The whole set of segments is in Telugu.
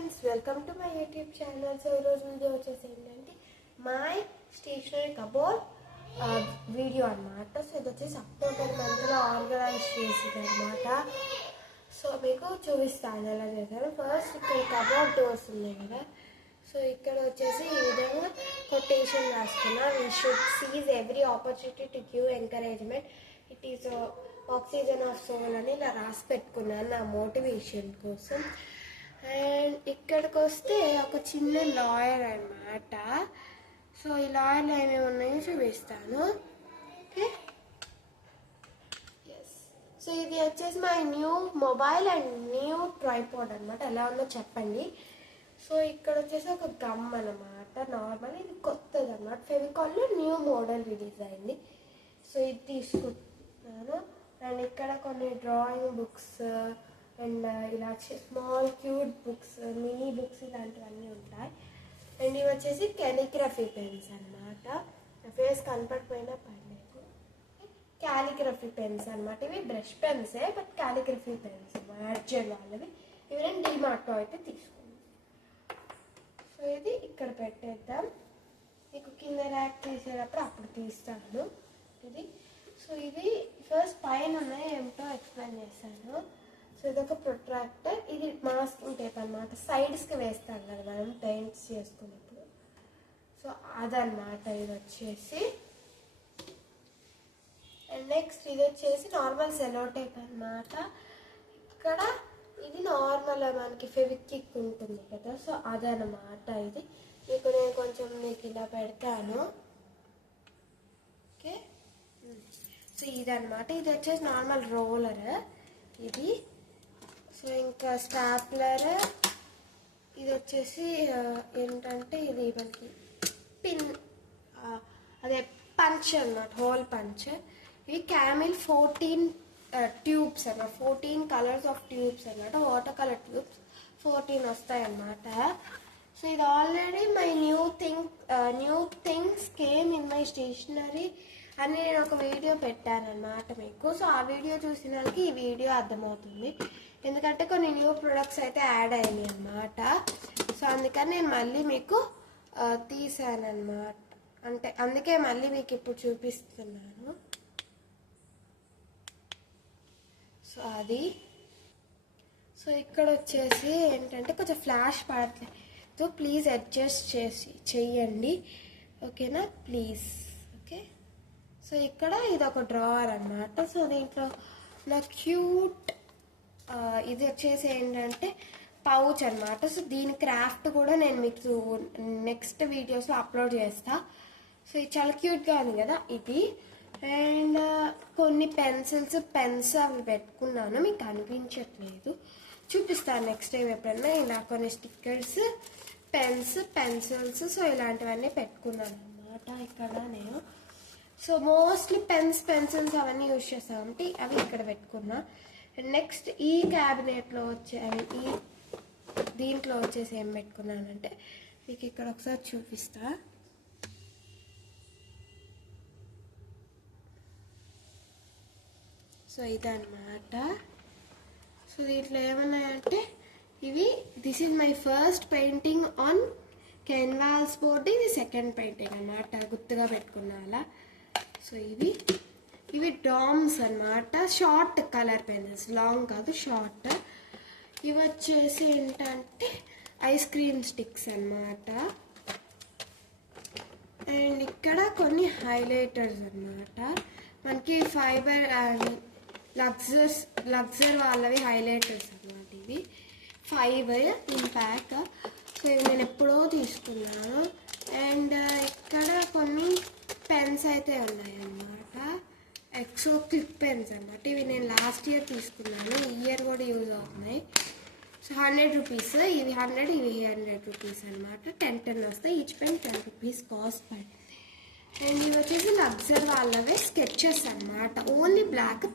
Friends, welcome to my YouTube channel. So ఈరోజు వీడియో వచ్చేసి ఏంటంటే మై స్టేషనరీ కబోర్డ్ వీడియో అనమాట. సో ఇది వచ్చేసి అక్టోబర్ మంత్లో ఆర్గనైజ్ చేసింది అనమాట. సో మీకు చూపిస్తాను ఎలా చేశాను. ఫస్ట్ ఇక్కడ కబోర్డ్ డోర్స్ ఉన్నాయి కదా, సో ఇక్కడ వచ్చేసి ఈ విధంగా కొటేషన్ రాసుకున్నా. We should seize every opportunity to give encouragement, it is oxygen of soul అని ఇలా రాసి పెట్టుకున్నాను నా మోటివేషన్ కోసం. అండ్ ఇక్కడికి వస్తే ఒక చిన్న లాయర్ అన్నమాట. సో ఈ లాయర్లో ఏమేమి ఉన్నాయో చూపిస్తాను. Okay, yes. సో ఇది వచ్చేసి my new mobile and new tripod అనమాట. ఎలా ఉందో చెప్పండి. సో ఇక్కడ వచ్చేసి ఒక గమ్ అనమాట, నార్మల్, ఇది కొత్తది అనమాట. ఫెవికాల్లో న్యూ మోడల్ రిలీజ్ అయింది. సో ఇది తీసుకుంటున్నాను. అండ్ ఇక్కడ కొన్ని డ్రాయింగ్ బుక్స్ అండ్ ఇలా small cute books, mini books ఇలాంటివన్నీ ఉంటాయి. అండ్ ఇవి వచ్చేసి కాలిగ్రఫీ పెన్స్ అనమాట. నా ఫేస్ కనపడిపోయినా పర్లేదు. కాలిగ్రఫీ పెన్స్ అనమాట. ఇవి బ్రష్ పెన్సే, బట్ కాలిగ్రఫీ పెన్స్ మార్జర్ వాళ్ళవి. ఇవి నేను డీమార్ట్లో అయితే తీసుకున్నాను. సో ఇది ఇక్కడ పెట్టేద్దాం. మీకు కింద ర్యాక్ తీసేటప్పుడు అప్పుడు తీస్తాను ఇది. సో ఇది ఫస్ట్ పైన ఉన్నాయి ఏమిటో ఎక్స్ప్లెయిన్ చేశాను. సో ఇదొక ప్రొట్రాక్టర్, ఇది మాస్కింగ్ టేప్ అనమాట. సైడ్స్కి వేస్తాం కదా మనం పెయింట్స్ చేసుకున్నప్పుడు. సో అదనమాట ఇది వచ్చేసి. అండ్ నెక్స్ట్ ఇది వచ్చేసి నార్మల్ సెలో టేప్ అనమాట. ఇక్కడ ఇది నార్మల్ మనకి ఫెవిక్విక్ ఉంటుంది కదా, సో అదనమాట ఇది. మీకు నేను కొంచెం మీకు ఇలా పెడతాను. ఓకే, సో ఇదనమాట. ఇది వచ్చేసి నార్మల్ రోలర్ ఇది. సో ఇంకా స్టాప్లర్, ఇది వచ్చేసి ఏంటంటే ఇది మనకి పిన్, అదే పంచ్ అన్నమాట, హోల్ పంచ్. ఇవి క్యామిల్ 14 ట్యూబ్స్ అన్నమాట, 14 కలర్స్ ఆఫ్ ట్యూబ్స్ అన్నమాట, వాటర్ కలర్ ట్యూబ్స్ 14 వస్తాయి అన్నమాట. సో ఇది already my new things came in my stationery అని నేను ఒక వీడియో పెట్టాను అన్నమాట మీకు. సో ఆ వీడియో చూసిన వాళ్ళకి ఈ వీడియో అర్థమవుతుంది, ఎందుకంటే కొన్ని న్యూ ప్రొడక్ట్స్ అయితే యాడ్ అయ్యాయి అన్నమాట. సో అందుకని నేను మళ్ళీ మీకు తీసాను అన్నమాట, అంటే అందుకే మళ్ళీ మీకు ఇప్పుడు చూపిస్తున్నాను. సో అది. సో ఇక్కడ వచ్చేసి ఏంటంటే కొంచెం ఫ్లాష్ పడట్లేదు, ప్లీజ్ అడ్జస్ట్ చెయ్యండి, ఓకేనా, ప్లీజ్. ఓకే, సో ఇక్కడ ఇది ఒక డ్రావర్ అన్నమాట. సో దీంట్లో నా క్యూట్ ఇది వచ్చేసి ఏంటంటే పౌచ్ అన్నమాట. సో దీని క్రాఫ్ట్ కూడా నేను మీకు నెక్స్ట్ వీడియోస్లో అప్లోడ్ చేస్తా. సో ఇది చాలా క్యూట్గా ఉంది కదా ఇది. అండ్ కొన్ని పెన్స్ అవి పెట్టుకున్నాను, మీకు కనిపించట్లేదు, చూపిస్తాను నెక్స్ట్ టైం ఎప్పుడన్నా. ఇలా కొన్ని స్టిక్కర్స్, పెన్సిల్స్, సో ఇలాంటివన్నీ పెట్టుకున్నాను అన్నమాట ఇక్కడ నేను. సో మోస్ట్లీ పెన్సిల్స్ అవన్నీ యూజ్ చేస్తాను కాబట్టి అవి ఇక్కడ పెట్టుకున్నా. నెక్స్ట్ ఈ క్యాబినెట్లో దీంట్లో వచ్చేసి ఏం పెట్టుకున్నానంటే మీకు ఇక్కడ ఒకసారి చూపిస్తా. సో ఇదన్నమాట. సో దీంట్లో ఏమన్నాయంటే ఇవి, this is my first painting on canvas board, ఇది సెకండ్ పెయింటింగ్ అన్నమాట, గుర్తుగా పెట్టుకున్నా అలా. సో ఇవి డామ్స్ అన్నమాట, షార్ట్ కలర్ పెన్సిల్స్, లాంగ్ కాదు, షార్ట్. ఇవి వచ్చేసి ఏంటంటే ఐస్ క్రీమ్ స్టిక్స్ అన్నమాట. అండ్ ఇక్కడ కొన్ని హైలైటర్స్ అన్నమాట, మనకి ఫైబర్ అండ్ లగ్జర్ వాళ్ళవి హైలైటర్స్ అన్నమాట. ఇవి 5 ఇన్ ప్యాక్. సో ఇవి నేను ఎప్పుడో తీసుకున్నాను. అండ్ ఇక్కడ కొన్ని పెన్స్ అయితే ఉన్నాయి అన్నమాట, ఎక్సో క్లిప్ పెన్స్ అన్నమాట. ఇవి నేను లాస్ట్ ఇయర్ తీసుకున్నాను, ఈ ఇయర్ కూడా యూజ్ అవుతున్నాయి. సో 100 రూపీస్, ఇవి 100, ఇవి 100 రూపీస్ అనమాట. 10 వస్తాయి, ఈచ్ పెన్ 10 రూపీస్ కాస్ట్ పడింది. అండ్ ఇవి వచ్చేసి లగ్జర్ వాళ్ళవే స్కెచెస్ అన్నమాట, ఓన్లీ బ్లాక్,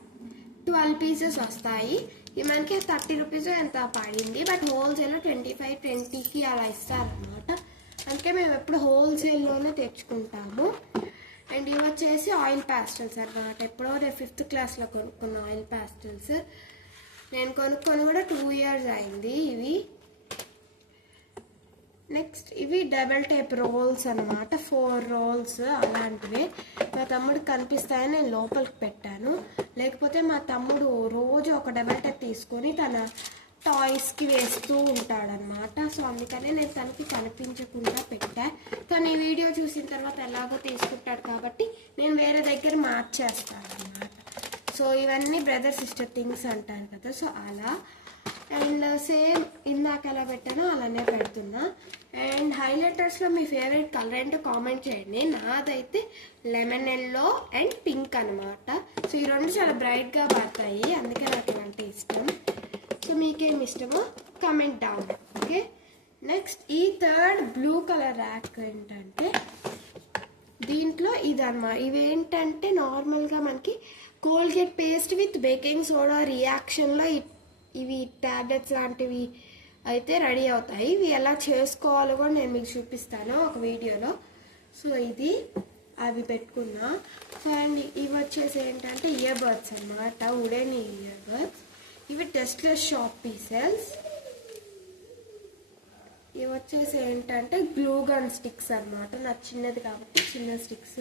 12 పీసెస్ వస్తాయి. ఇవి మనకి 30 రూపీస్ ఎంత పడింది, బట్ హోల్సేల్లో 25-20కి అలా ఇస్తారనమాట. అందుకే మేము ఎప్పుడు హోల్సేల్లోనే తెచ్చుకుంటాము. అండ్ ఇవి వచ్చేసి ఆయిల్ ప్యాస్టల్స్ అన్నమాట. ఎప్పుడో నేను 5th క్లాస్లో కొనుక్కున్న ఆయిల్ ప్యాస్టల్స్. నేను కొనుక్కొని కూడా 2 years అయింది ఇవి. నెక్స్ట్ ఇవి డబల్ టేప్ రోల్స్ అనమాట, 4 రోల్స్ అలాంటివి. మా తమ్ముడు కనిపిస్తాయని నేను లోపలికి పెట్టాను, లేకపోతే మా తమ్ముడు రోజు ఒక డబల్ టేప్ తీసుకొని తన టాయ్స్కి వేస్తూ ఉంటాడనమాట. సో అందుకనే నేను తనకి కనిపించకుండా పెట్టా. తను ఈ వీడియో చూసిన తర్వాత ఎలాగో తీసుకుంటాడు కాబట్టి నేను వేరే దగ్గర మార్చేస్తాను అనమాట. సో ఇవన్నీ బ్రదర్ సిస్టర్ థింగ్స్ అంటారు కదా, సో అలా. అండ్ సేమ్ ఇందాక ఎలా పెట్టానో అలానే పెడుతున్నా. అండ్ హైలైటర్స్లో మీ ఫేవరెట్ కలర్ ఏంటో కామెంట్ చేయండి. నాదైతే లెమన్ ఎల్లో అండ్ పింక్ అనమాట. సో ఈ రెండు చాలా బ్రైట్గా పడతాయి, అందుకే నాకు ఇలాంటి ఇష్టం. సో మీకేం ఇష్టమో కామెంట్ డౌన్. ఓకే, నెక్స్ట్ ఈ థర్డ్ బ్లూ కలర్ ర్యాక్ ఏంటంటే దీంట్లో ఇదన్నమాట. ఇవేంటంటే నార్మల్గా మనకి Colgate paste with baking soda రియాక్షన్లో ఇవి ట్యాబ్లెట్స్ లాంటివి అయితే రెడీ అవుతాయి. ఇవి ఎలా చేసుకోవాలో కూడా నేను మీకు చూపిస్తాను ఒక వీడియోలో. సో ఇది అవి పెట్టుకున్నా. సో అండ్ ఇవి వచ్చేసి ఏంటంటే ఇయర్ బడ్స్ అన్నమాట, వుడెన్ ఇయర్ బడ్స్. ఇవి టెస్ట్లెస్ షాప్ పీసెస్. ఇవి వచ్చేసి ఏంటంటే గ్లూ గన్ స్టిక్స్ అన్నమాట, నాకు చిన్నది కాబట్టి చిన్న స్టిక్స్.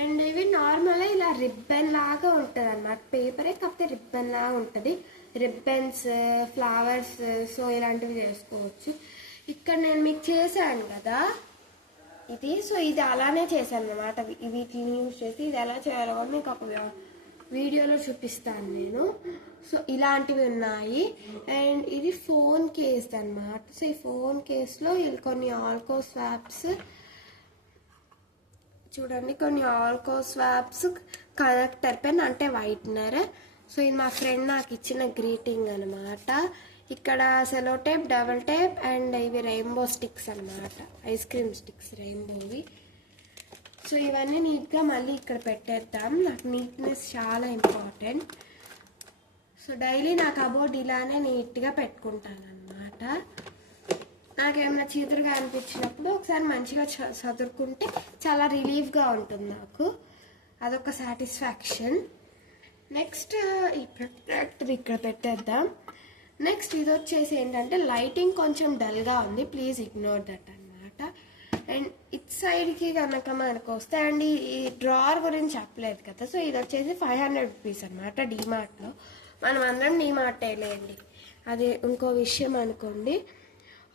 అండ్ ఇవి నార్మల్గా ఇలా రిబ్బన్ లాగా ఉంటుంది అన్నమాట, పేపరే కాకపోతే రిబ్బన్ లాగా ఉంటుంది. రిబ్బన్స్, ఫ్లవర్స్, సో ఇలాంటివి చేసుకోవచ్చు. ఇక్కడ నేను మీకు చేశాను కదా ఇది, సో ఇది అలానే చేశాను అన్నమాట. వీటిని యూజ్ చేసి ఇది ఎలా చేయాలో కూడా మీకు ఒక వీడియోలో చూపిస్తాను నేను. సో ఇలాంటివి ఉన్నాయి. అండ్ ఇది ఫోన్ కేస్ అన్నమాట. సో ఈ ఫోన్ కేస్లో కొన్ని ఆల్కో స్వాప్స్ చూడండి, కొన్ని ఆల్కో స్వాప్స్, కనెక్టర్ పెన్ అంటే వైట్నర్. సో ఇది మా ఫ్రెండ్ నాకు ఇచ్చిన గ్రీటింగ్ అనమాట. ఇక్కడ Cello tape, double tape and ఇవి రెయిన్బో స్టిక్స్ అనమాట, ఐస్ క్రీమ్ స్టిక్స్ రెయిన్బోవి. సో ఇవన్నీ నీట్గా మళ్ళీ ఇక్కడ పెట్టేద్దాం. నాకు నీట్నెస్ చాలా ఇంపార్టెంట్. సో డైలీ నా కబోర్డ్ ఇలానే నీట్గా పెట్టుకుంటాను అనమాట. నాకేమైనా చీదరగా అనిపించినప్పుడు ఒకసారి మంచిగా చదువుకుంటే చాలా రిలీఫ్గా ఉంటుంది నాకు, అదొక సాటిస్ఫాక్షన్. నెక్స్ట్ ఈ ప్రొటెక్టర్ ఇక్కడ పెట్టేద్దాం. నెక్స్ట్ ఇది వచ్చేసి ఏంటంటే లైటింగ్ కొంచెం డల్గా ఉంది, ప్లీజ్ ఇగ్నోర్ దట్ అనమాట. అండ్ ఇట్ సైడ్కి కనుక మనకు వస్తే, అండ్ ఈ డ్రావర్ గురించి చెప్పలేదు కదా, సో ఇది వచ్చేసి 500 రూపీస్ అనమాట డీమార్ట్లో. మనం అందరం డీమార్ట్ వేయలేండి, అది ఇంకో విషయం అనుకోండి.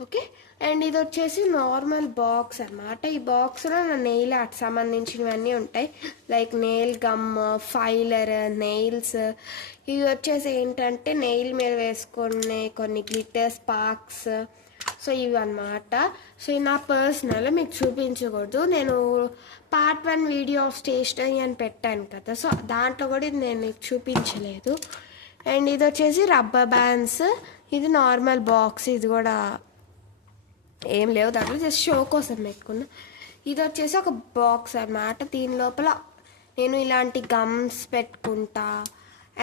ఓకే, అండ్ ఇది వచ్చేసి నార్మల్ బాక్స్ అనమాట. ఈ బాక్స్లో నా నెయిల్ ఆర్ట్ సంబంధించినవన్నీ ఉంటాయి, లైక్ నెయిల్ గమ్, ఫైలర్, నెయిల్స్. ఇవి వచ్చేసి ఏంటంటే నెయిల్ మీద వేసుకునే కొన్ని గ్లిటర్ స్పార్క్స్. సో ఇవి అనమాట. సో ఇది నా పర్సనల్, మీకు చూపించకూడదు. నేను పార్ట్ 1 వీడియో ఆఫ్ స్టేషనరీ అని పెట్టాను కదా, సో దాంట్లో కూడా ఇది నేను మీకు చూపించలేదు. అండ్ ఇది వచ్చేసి రబ్బర్ బ్యాండ్స్. ఇది నార్మల్ బాక్స్, ఇది కూడా ఏం లేవు దాంట్లో, జస్ట్ షో కోసం పెట్టుకున్నా. ఇది వచ్చేసి ఒక బాక్స్ అన్నమాట. దీని లోపల నేను ఇలాంటి గమ్స్ పెట్టుకుంటా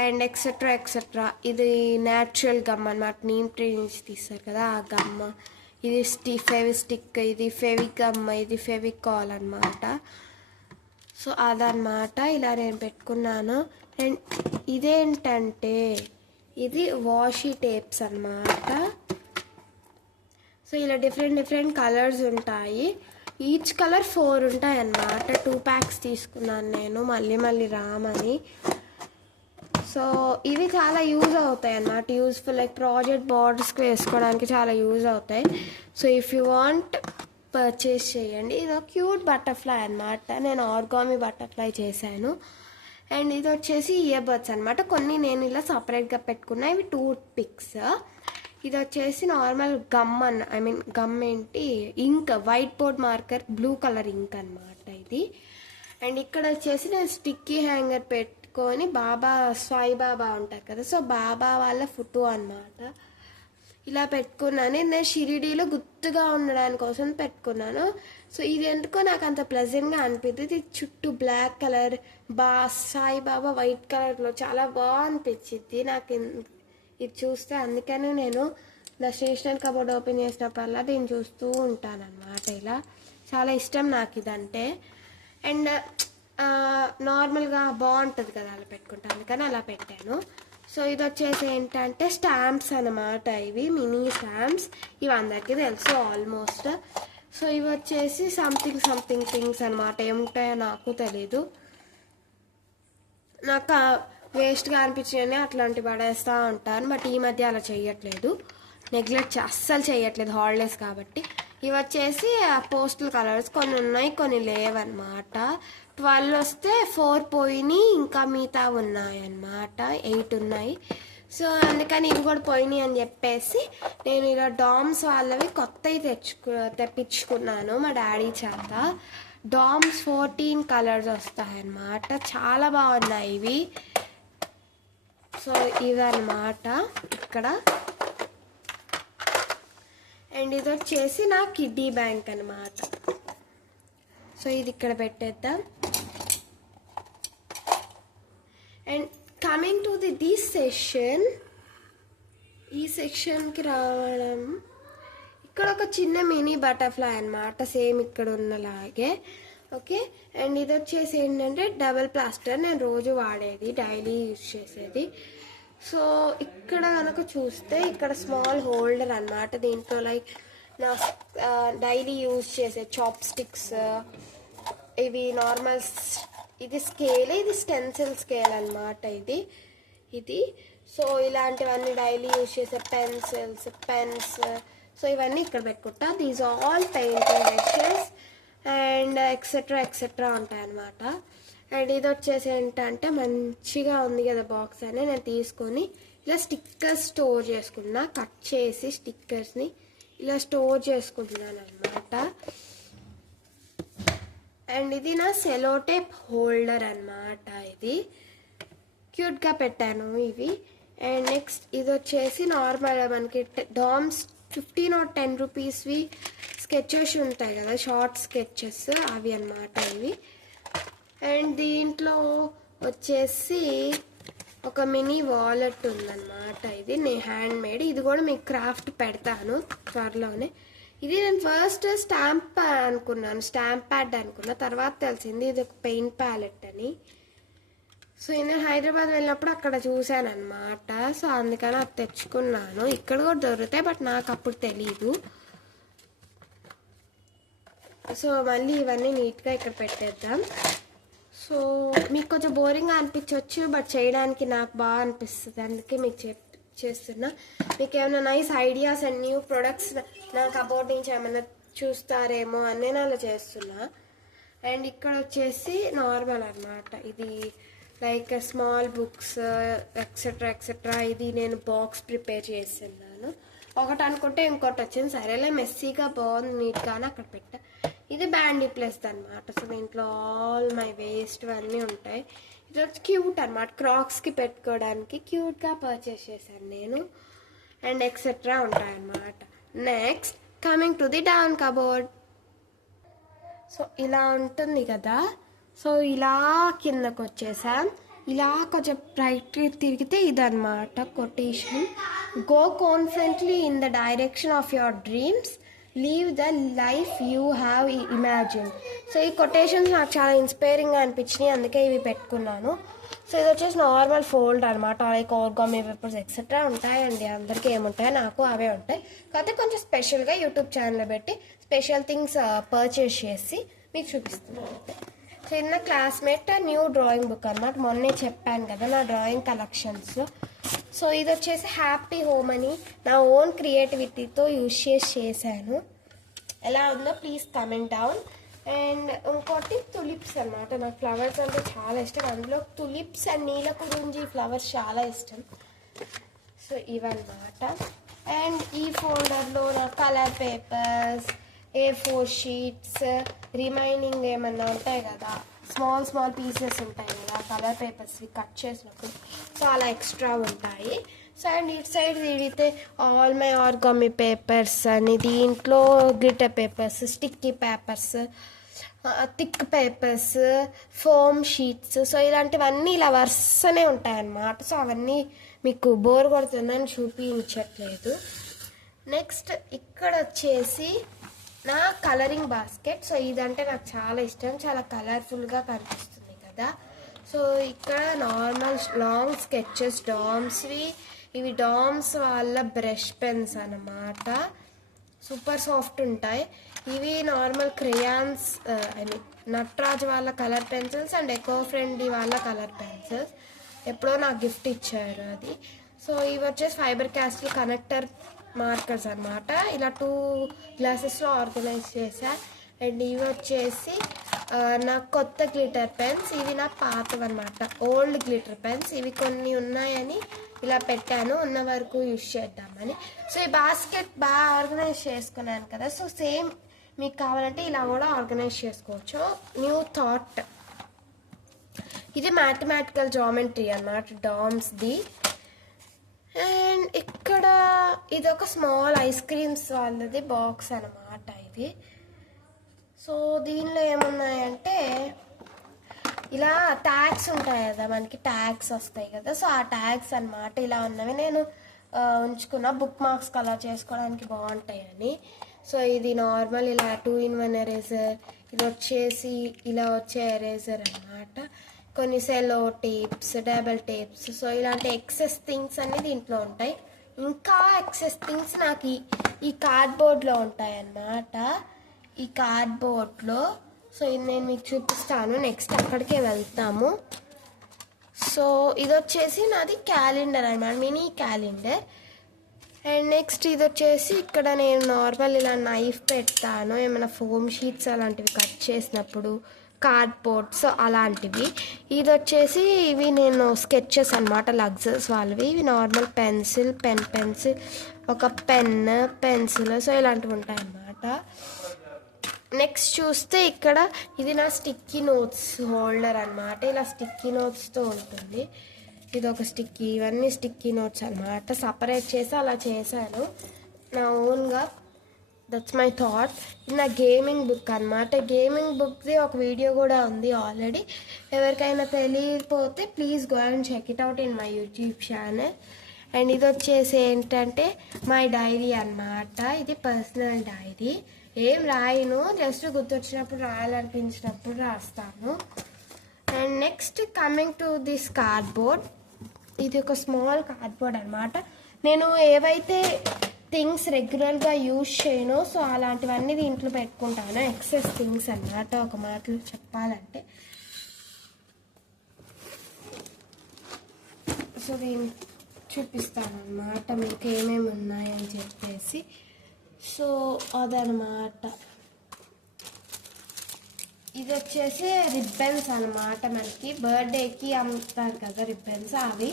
అండ్ ఎక్సెట్రా ఎక్సెట్రా. ఇది న్యాచురల్ గమ్ అన్నమాట, నీమ్ ట్రీ నుంచి తీస్తారు కదా ఆ గమ్. ఇది ఫెవిస్టిక్, ఇది ఫెవిగమ్, ఇది ఫెవికాల్ అన్నమాట. సో అదనమాట, ఇలా నేను పెట్టుకున్నాను. అండ్ ఇదేంటంటే ఇది వాషీ టేప్స్ అన్నమాట. సో ఇలా డిఫరెంట్ కలర్స్ ఉంటాయి, ఈచ్ కలర్ 4 ఉంటాయి అన్నమాట. 2 ప్యాక్స్ తీసుకున్నాను నేను, మళ్ళీ రామని. సో ఇవి చాలా యూజ్ అవుతాయి అన్నమాట, యూజ్ఫుల్, లైక్ ప్రాజెక్ట్ బార్డర్స్కి వేసుకోవడానికి చాలా యూజ్ అవుతాయి. So if you want purchase చేయండి. ఇది ఒక క్యూట్ బటర్ఫ్లై అన్నమాట, నేను ఆర్గామి బటర్ఫ్లై చేశాను. అండ్ ఇది వచ్చేసి ఇయర్ బడ్స్ అనమాట, కొన్ని నేను ఇలా సపరేట్గా పెట్టుకున్నా. ఇవి టూత్ పిక్స్. ఇది వచ్చేసి నార్మల్ గమ్ గమ్ ఏంటి, ink, whiteboard marker, blue colour ink అనమాట ఇది. అండ్ ఇక్కడ వచ్చేసి నేను స్టిక్కీ హ్యాంగర్ పెట్టుకొని సాయిబాబా ఉంటారు కదా, సో బాబా వాళ్ళ ఫోటో అనమాట ఇలా పెట్టుకున్నాను. నేను షిరిడీలో గుర్తుగా ఉండడానికి కోసం పెట్టుకున్నాను. సో ఇది ఎందుకో నాకు అంత ప్లెజెంట్గా అనిపించింది. ఇది చుట్టూ బ్లాక్ కలర్, సాయిబాబా వైట్ కలర్లో చాలా బాగా అనిపించింది నాకు ఇది చూస్తే. అందుకని నేను నా స్టేషనరీ కబోర్డ్ ఓపెన్ చేసినప్పుడల్లా దీన్ని చూస్తూ ఉంటాను అనమాట. ఇలా చాలా ఇష్టం నాకు ఇదంటే. అండ్ నార్మల్గా బాగుంటుంది కదా అలా పెట్టుకుంటాను, అందుకని అలా పెట్టాను. సో ఇది వచ్చేసి ఏంటంటే స్టాంప్స్ అనమాట, ఇవి మినీ స్టాంప్స్, ఇవి అందరికీ తెలుసు ఆల్మోస్ట్. సో ఇవి వచ్చేసి సంథింగ్ థింగ్స్ అనమాట, ఏముంటాయో నాకు తెలీదు. నాకు వేస్ట్గా అనిపించినవి అట్లాంటివి పడేస్తూ ఉంటాను, బట్ ఈ మధ్య అలా చేయట్లేదు, నెగ్లెక్ట్ అస్సలు చేయట్లేదు హాలిడేస్ కాబట్టి. ఇవి వచ్చేసి పోస్టల్ కలర్స్, కొన్ని ఉన్నాయి కొన్ని లేవన్నమాట. 12 వస్తే 4 పోయినాయి, ఇంకా మిగతా ఉన్నాయన్నమాట, 8 ఉన్నాయి. సో అందుకని ఇవి కూడా పోయినాయి అని చెప్పేసి నేను ఇలా డామ్స్ వాళ్ళవి కొత్తవి తెప్పించుకున్నాను మా డాడీ చేత. డామ్స్ 14 కలర్స్ వస్తాయన్నమాట, చాలా బాగున్నాయి ఇవి. సో ఇవన్నమాట ఇక్కడ. అండ్ ఇది వచ్చేసి నా కిడ్డీ బ్యాంక్ అనమాట. సో ఇది ఇక్కడ పెట్టేద్దాం. And coming to this section, ఈ సెక్షన్కి రావడం, ఇక్కడ ఒక చిన్న మినీ బటర్ఫ్లై అనమాట, సేమ్ ఇక్కడ ఉన్నలాగే. ఓకే, అండ్ ఇది వచ్చేసి ఏంటంటే డబుల్ ప్లాస్టర్, నేను రోజు వాడేది, డైలీ యూజ్ చేసేది. సో ఇక్కడ కనుక చూస్తే ఇక్కడ స్మాల్ హోల్డర్ అనమాట, దీంట్లో లైక్ నా డైలీ యూజ్ చేసే చాప్ స్టిక్స్, ఇవి నార్మల్, ఇది స్కేల్, ఇది స్టెన్సిల్ స్కేల్ అనమాట ఇది. సో ఇలాంటివన్నీ డైలీ యూజ్ చేసే పెన్సిల్స్, పెన్స్, సో ఇవన్నీ ఇక్కడ పెట్టుకుంటా. These all painting brushes and etcetera ఉంటాయి అన్నమాట. అండ్ ఇది వచ్చేసి ఏంటంటే మంచిగా ఉంది కదా బాక్స్ అని నేను తీసుకొని ఇలా స్టిక్కర్స్ స్టోర్ చేసుకున్నా, కట్ చేసి స్టిక్కర్స్ని ఇలా స్టోర్ చేసుకుంటున్నాను అనమాట. అండ్ ఇది నా సెలో టేప్ హోల్డర్ అనమాట, ఇది క్యూట్గా పెట్టాను ఇవి. అండ్ నెక్స్ట్ ఇది వచ్చేసి నార్మల్గా మనకి డామ్స్ 15 or 10 రూపీస్వి స్కెచెస్ ఉంటాయి కదా, షార్ట్ స్కెచెస్, అవి అన్నమాట ఇవి. అండ్ దీంట్లో వచ్చేసి ఒక మినీ వాలెట్ ఉందన్నమాట, ఇది నేను హ్యాండ్ మేడ్, ఇది కూడా మీకు క్రాఫ్ట్ పెడతాను త్వరలోనే. ఇది నేను ఫస్ట్ స్టాంప్ ప్యాడ్ అనుకున్నా, తర్వాత తెలిసింది ఇది ఒక పెయింట్ ప్యాలెట్ అని. సో నేను హైదరాబాద్ వెళ్ళినప్పుడు అక్కడ చూశాను అనమాట, సో అందుకని అది తెచ్చుకున్నాను. ఇక్కడ కూడా దొరుకుతాయి, బట్ నాకు అప్పుడు తెలీదు. సో మళ్ళీ ఇవన్నీ నీట్గా ఇక్కడ పెట్టేద్దాం. సో మీకు కొంచెం బోరింగ్గా అనిపించవచ్చు, బట్ చేయడానికి నాకు బాగా అనిపిస్తుంది, అందుకే మీకు చేస్తున్నా. మీకు ఏమైనా nice ideas and new products నాకు అబౌట్ నుంచి ఏమైనా చూస్తారేమో అని నేను అలా చేస్తున్నా. అండ్ ఇక్కడ వచ్చేసి నార్మల్ అనమాట, ఇది లైక్ స్మాల్ బుక్స్ ఎక్సెట్రా. ఇది నేను బాక్స్ ప్రిపేర్ చేస్తున్నాను, ఒకటి అనుకుంటే ఇంకోటి వచ్చింది, సరేలే మెస్సీగా బాగుంది నీట్గా అని అక్కడ పెట్టా. ఇది బ్యాండీ ప్లస్ అనమాట, సో దీంట్లో ఆల్ మై వేస్ట్ అన్నీ ఉంటాయి. ఇది వచ్చి క్యూట్ అనమాట, క్రాక్స్కి పెట్టుకోవడానికి క్యూట్గా పర్చేస్ చేశాను నేను. అండ్ ఎక్సెట్రా ఉంటాయన్నమాట. Next coming to the down cupboard. So ఇలా ఉంటుంది కదా, సో ఇలా కిందకు వచ్చేసాం, ఇలా కొంచెం రైట్కి తిరిగితే ఇదన్నమాట quotation. Go confidently in the direction of your dreams, leave the life you have imagine. So ఈ కొటేషన్స్ నాకు చాలా ఇన్స్పైరింగ్గా అనిపించినాయి, అందుకే ఇవి పెట్టుకున్నాను. సో ఇది వచ్చేసి నార్మల్ ఫోల్డ్ అనమాట, లైక్ ఆర్గామీ పేపర్స్ ఎక్సెట్రా ఉంటాయండి, అందరికీ ఏముంటాయో నాకు అవే ఉంటాయి. కాకపోతే కొంచెం స్పెషల్గా యూట్యూబ్ ఛానల్లో పెట్టి స్పెషల్ థింగ్స్ పర్చేస్ చేసి మీకు చూపిస్తున్నాను. సో ఇది నా క్లాస్మేట్ న్యూ డ్రాయింగ్ బుక్ అనమాట, మొన్నే చెప్పాను కదా నా డ్రాయింగ్ కలెక్షన్స్లో. సో ఇది వచ్చేసి హ్యాపీ హోమ్ అని నా ఓన్ క్రియేటివిటీతో యూజ్ చేశాను, ఎలా ఉందో ప్లీజ్ కమెంట్ డౌన్. అండ్ ఇంకోటి తులిప్స్ అనమాట, నాకు ఫ్లవర్స్ అంటే చాలా ఇష్టం, అందులో తులిప్స్ అండ్ నీలకురించి ఫ్లవర్స్ చాలా ఇష్టం. సో ఇవన్నమాట. అండ్ ఈ ఫోల్డర్లో నా colour papers, A4 sheets, remaining ఏమన్నా ఉంటాయి కదా, స్మాల్ పీసెస్ ఉంటాయి కదా కలర్ పేపర్స్వి కట్ చేసినప్పుడు, సో అలా ఎక్స్ట్రా ఉంటాయి. సో అండ్ ఇటు సైడ్ తిరిగితే ఆల్ మై ఆర్గామీ పేపర్స్ అని, దీంట్లో glitter papers, sticky papers, thick papers, foam sheets, so ఇలాంటివన్నీ ఇలా వరుసనే ఉంటాయన్నమాట. సో అవన్నీ మీకు బోర్ కొడుతుందని చూపించట్లేదు. నెక్స్ట్ ఇక్కడ వచ్చేసి నా కలరింగ్ బాస్కెట్. సో ఇదంటే నాకు చాలా ఇష్టం, చాలా కలర్ఫుల్గా కనిపిస్తుంది కదా. సో ఇక్కడ నార్మల్ లాంగ్ స్కెచెస్ డామ్స్వి. ఇవి డామ్స్ వాళ్ళ బ్రష్ పెన్స్ అన్నమాట. సూపర్ సాఫ్ట్ ఉంటాయి. ఇవి normal crayons, I mean Nataraj వాళ్ళ colour pencils and eco friendly వాళ్ళ కలర్ పెన్సిల్స్. ఎప్పుడో నాకు గిఫ్ట్ ఇచ్చారు అది. సో ఇవి వచ్చేసి ఫైబర్ క్యాస్టిల్ కనెక్టర్ మార్కర్స్ అనమాట. ఇలా 2 గ్లాసెస్లో ఆర్గనైజ్ చేశా. అండ్ ఇవి వచ్చేసి నాకు కొత్త గ్లిటర్ పెన్స్. ఇవి నాకు పాతవి అనమాట, ఓల్డ్ గ్లిటర్ పెన్స్. ఇవి కొన్ని ఉన్నాయని ఇలా పెట్టాను, ఉన్న వరకు యూజ్ చేద్దామని. సో ఈ బాస్కెట్ బాగా ఆర్గనైజ్ చేసుకున్నాను కదా. సో సేమ్ మీకు కావాలంటే ఇలా కూడా ఆర్గనైజ్ చేసుకోవచ్చు. New thought. ఇది మ్యాథమెటికల్ జామెట్రీ అన్నమాట, డామ్స్ది. అండ్ ఇక్కడ ఇది ఒక స్మాల్ ఐస్ క్రీమ్స్ వాళ్ళది బాక్స్ అన్నమాట ఇది. సో దీనిలో ఏమున్నాయంటే ఇలా ట్యాగ్స్ ఉంటాయి కదా, మనకి ట్యాగ్స్ వస్తాయి కదా. సో ఆ ట్యాగ్స్ అన్నమాట ఇలా ఉన్నవి నేను ఉంచుకున్న బుక్ మార్క్స్ కలర్ చేసుకోవడానికి బాగుంటాయని. సో ఇది నార్మల్ ఇలా 2-in-1 ఎరేజర్. ఇది వచ్చేసి ఇలా వచ్చే ఎరేజర్ అన్నమాట. కొన్ని cello tapes, double tapes. So ఇలాంటి ఎక్సెస్ థింగ్స్ అన్ని దీంట్లో ఉంటాయి. ఇంకా ఎక్సెస్ థింగ్స్ నాకు ఈ కార్డ్బోర్డ్లో ఉంటాయి అన్నమాట, ఈ కార్డ్బోర్డ్లో. సో ఇది నేను మీకు చూపిస్తాను, నెక్స్ట్ అక్కడికే వెళ్తాము. సో ఇది వచ్చేసి నాది క్యాలెండర్ అన్నమాట, మినీ క్యాలెండర్. అండ్ నెక్స్ట్ ఇది వచ్చేసి ఇక్కడ నేను నార్మల్ ఇలా నైఫ్ పెడతాను ఏమైనా ఫోమ్ షీట్స్ అలాంటివి కట్ చేసినప్పుడు, కార్డ్బోర్డ్స్ అలాంటివి. ఇది వచ్చేసి ఇవి నేను స్కెచెస్ అనమాట, లగ్జర్స్ వాళ్ళవి. ఇవి నార్మల్ పెన్సిల్, పెన్సిల్, ఒక పెన్, పెన్సిల్. సో ఇలాంటివి ఉంటాయి అన్నమాట. నెక్స్ట్ చూస్తే ఇక్కడ ఇది నా స్టిక్కీ నోట్స్ హోల్డర్ అన్నమాట. ఇలా స్టిక్కీ నోట్స్తో ఉంటుంది. ఇది ఒక స్టిక్కీ, ఇవన్నీ స్టిక్కీ నోట్స్ అన్నమాట. సపరేట్ చేసి అలా చేశాను నా ఓన్గా. That's my thought. ఇది నా గేమింగ్ బుక్ అన్నమాట. గేమింగ్ బుక్ది ఒక వీడియో కూడా ఉంది ఆల్రెడీ. ఎవరికైనా తెలియకపోతే please go and check it out in my YouTube channel. And ఇది వచ్చేసి ఏంటంటే మై డైరీ అన్నమాట. ఇది పర్సనల్ డైరీ. ఏం రాయను, జస్ట్ గుర్తొచ్చినప్పుడు రాయాలనిపించినప్పుడు రాస్తాను. And next coming to this cardboard. ఇది ఒక స్మాల్ కార్డ్బోర్డ్ అనమాట. నేను ఏవైతే థింగ్స్ రెగ్యులర్గా యూజ్ చేయను, సో అలాంటివన్నీ దీంట్లో పెట్టుకుంటాను. ఎక్సెస్ థింగ్స్ అన్నమాట ఒక మాటలో చెప్పాలంటే. సో దీన్ని చూపిస్తాను అన్నమాట మీకు ఏమేమి ఉన్నాయని చెప్పేసి. సో అదనమాట. ఇది వచ్చేసి రిబ్బన్స్ అనమాట, మనకి బర్త్డేకి అమ్ముతారు కదా రిబ్బన్స్ అవి.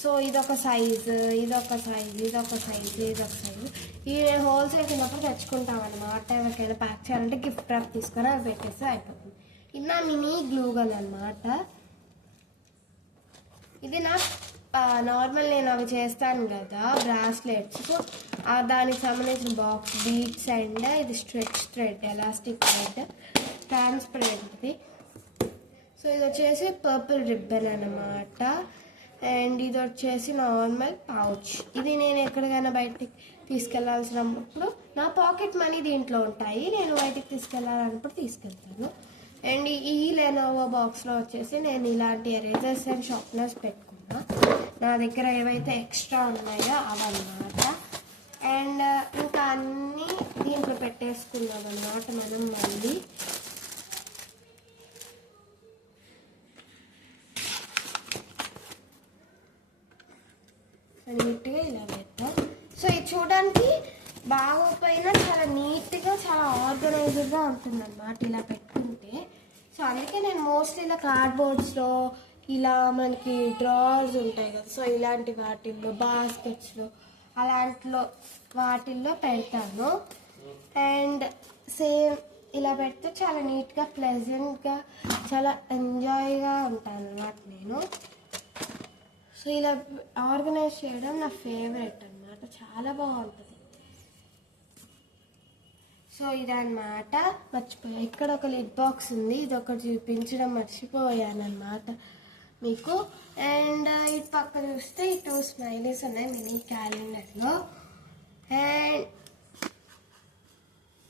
సో ఇదొక సైజు, ఇదొక సైజు, ఇదొక సైజు, ఇదొక సైజు. ఇవి హోల్సేల్ కిందప్పుడు తెచ్చుకుంటాం అనమాట. ఎవరికైనా ప్యాక్ చేయాలంటే గిఫ్ట్ ర్యాప్ తీసుకొని అవి పెట్టేస్తే అయిపోతుంది. ఇది నా మినీ గ్లూ గన్ అనమాట. ఇది నా నార్మల్ నేను అవి చేస్తాను కదా బ్రాస్లెట్స్. సో దానికి సంబంధించిన బాక్స్, బీడ్స్ అండ్ ఇది స్ట్రెచ్ థ్రెడ్, ఎలాస్టిక్ థ్రెడ్, ట్రాన్స్పరెంట్ది. సో ఇది వచ్చేసి పర్పుల్ రిబ్బన్ అన్నమాట. అండ్ ఇది వచ్చేసి నార్మల్ పౌచ్. ఇది నేను ఎక్కడికైనా బయటికి తీసుకెళ్లాల్సినప్పుడు నా పాకెట్ మనీ దీంట్లో ఉంటాయి, నేను బయటికి తీసుకెళ్ళాలన్నప్పుడు తీసుకెళ్తాను. అండ్ ఈ లెనోవో బాక్స్లో వచ్చేసి నేను ఇలాంటి ఎరేజర్స్ అండ్ షార్ప్నర్స్ పెట్టుకున్నా. నా దగ్గర ఏవైతే ఎక్స్ట్రా ఉన్నాయో అవన్నమాట. అండ్ ఇంకా అన్నీ దీంట్లో పెట్టేసుకున్నాం అన్నమాట మనం. మళ్ళీ నీట్గా ఇలా పెట్టాం. సో ఇది చూడడానికి బాగోపోయినా చాలా నీట్గా, చాలా ఆర్గనైజ్డ్గా ఉంటుంది అన్నమాట ఇలా పెట్టుకుంటే. సో అందుకే నేను మోస్ట్లీ ఇలా కార్డ్బోర్డ్స్లో, ఇలా మనకి డ్రావర్స్ ఉంటాయి కదా, సో ఇలాంటి వాటిల్లో, బాస్కెట్స్లో, అలాంటిలో వాటిల్లో పెడతాను. అండ్ సేమ్ ఇలా పెడితే చాలా నీట్గా, ప్లెజెంట్గా, చాలా ఎంజాయ్గా ఉంటాను అన్నమాట నేను. సో ఇలా ఆర్గనైజ్ చేయడం నా ఫేవరెట్ అన్నమాట, చాలా బాగుంటుంది. సో ఇదన్నమాట. మర్చిపోయా, ఇక్కడ ఒక లిడ్ బాక్స్ ఉంది, ఇది ఒకటి చూపించడం మర్చిపోయాను అన్నమాట మీకు. అండ్ ఇటు పక్క చూస్తే ఈ 2 స్మైలీస్ ఉన్నాయి మినీ క్యాలెండర్లో. అండ్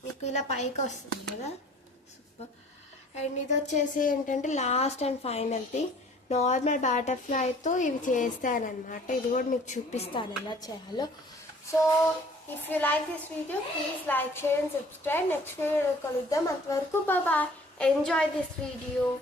మీకు ఇలా పైకి వస్తుంది కదా, సూపర్. అండ్ ఇది వచ్చేసి ఏంటంటే last and final thing, normal బటర్ఫ్లైతో ఇవి చేస్తానన్నమాట. ఇది కూడా మీకు చూపిస్తాను ఎలా చేయాలో. So if you like this video please like, share and subscribe. Next video కలుద్దాం. అంతవరకు బాయ్. Enjoy this video.